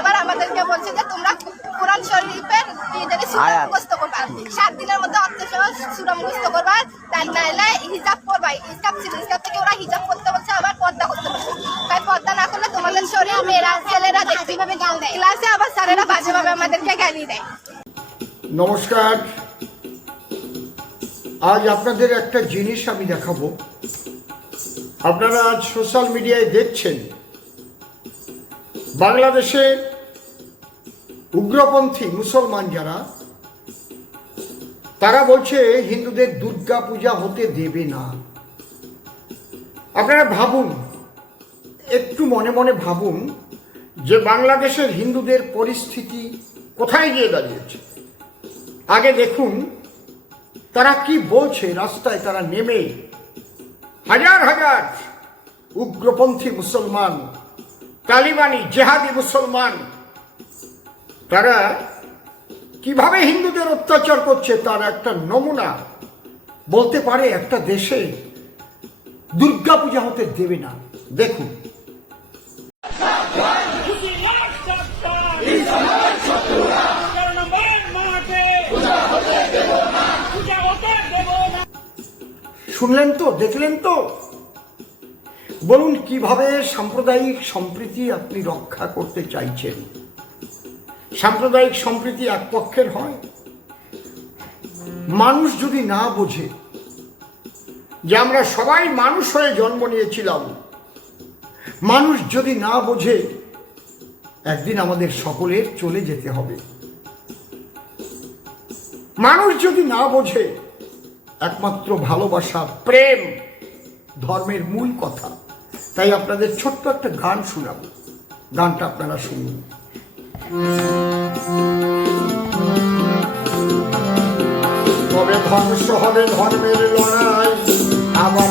আবার আমাদেরকে বলছে যে তোমরা কোরআন শরীফের নিজেদের সুরা মুখস্থ করবা। সাত দিনের মধ্যে অর্থসহ সুরা মুখস্থ করবা তাই নাইলে হিজাব করবা হিজাব ছিল হিজাব থেকে ওরা হিজাব করতে বলছে আবার পর্দা করতে বলছে। তাই পর্দা না করলে তোমাদের শরীর মেয়েরা ছেলেরা দেখতে ভাবে গাল দেয়? ক্লাসে আবার স্যারেরা বাজেভাবে আমাদেরকে গালি দেয়। নমস্কার। আজ আপনাদের একটা জিনিস আমি দেখাবো। আপনারা আজ সোশ্যাল মিডিয়ায় দেখছেন। বাংলাদেশে উগ্রপন্থী মুসলমান যারা, তারা বলছে হিন্দুদের দুর্গা পূজা হতে দেবে না। আপনারা ভাবুন, একটু মনে মনে ভাবুন যে বাংলাদেশের হিন্দুদের পরিস্থিতি কোথায় গিয়ে দাঁড়িয়েছে। আগে দেখুন, তারা কি বলছে, রাস্তায় তারা নেমে হাজার হাজার উগ্রপন্থী মুসলমান, তালিবানি, জেহাদি মুসলমান তারা কীভাবে হিন্দুদের অত্যাচার করছে তার একটা নমুনা বলতে পারে একটা দেশে দুর্গাপূজা হতে দেবে না। দেখুন। শুনলেন তো? দেখলেন তো? বলুন, কীভাবে সাম্প্রদায়িক সম্প্রীতি আপনি রক্ষা করতে চাইছেন? সাম্প্রদায়িক সম্প্রীতি এক পক্ষের হয়। মানুষ যদি না বোঝে যে আমরা সবাই মানুষ হয়ে জন্ম নিয়েছিলাম, মানুষ যদি না বোঝে, একদিন আমাদের সকলের চলে যেতে হবে। মানুষ যদি না বোঝে, একমাত্র ভালোবাসা, প্রেম, ধর্মের মূল কথা। তাই আপনাদের ছোট্ট একটা গান শোনাবো। গানটা আপনারা শুনুন। তবে ধ্বংস হবে ধর্মের লড়াই আবার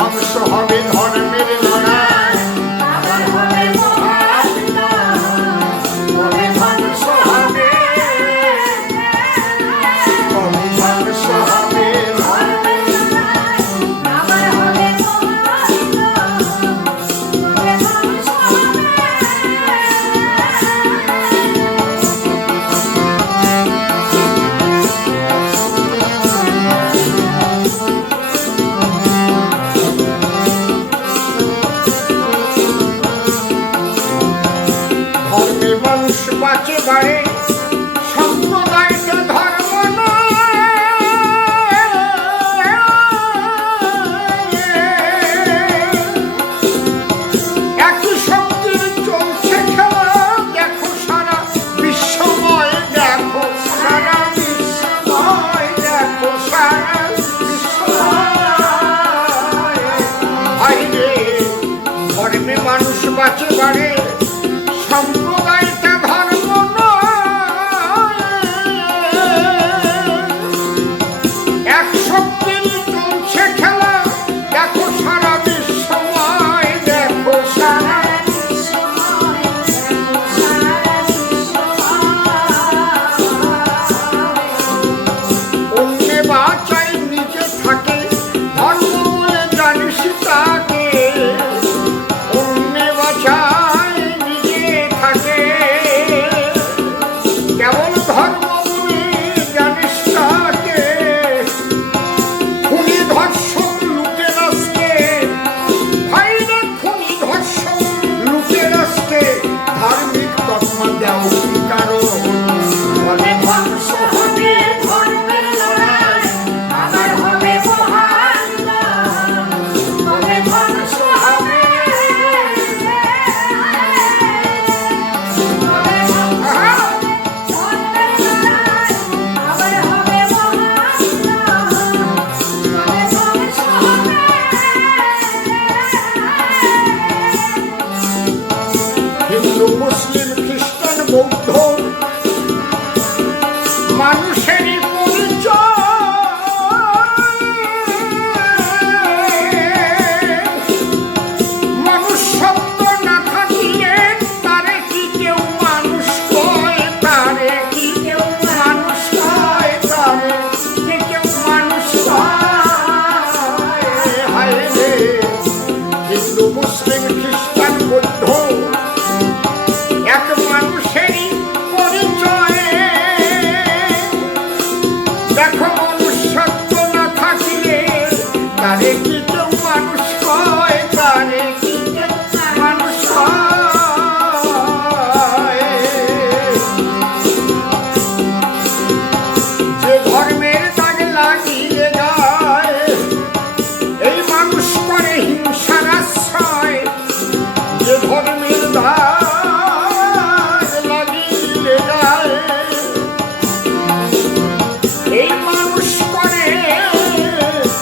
ধ্বংস হবে ধর্মের মানুষ বাঁচে বাড়ে সম্পূর্ণ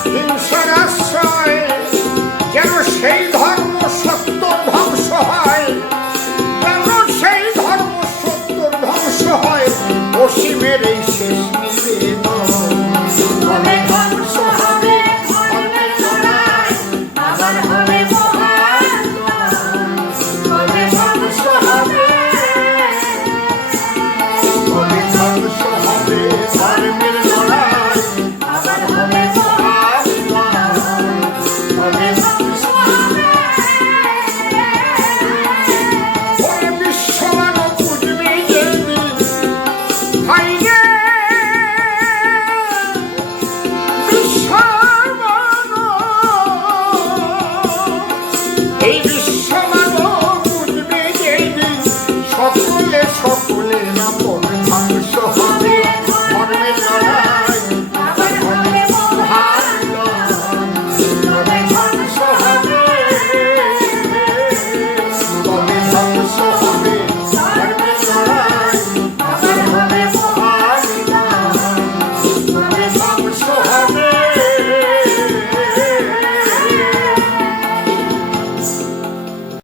Sin sarasai, quiero escribir. Baby.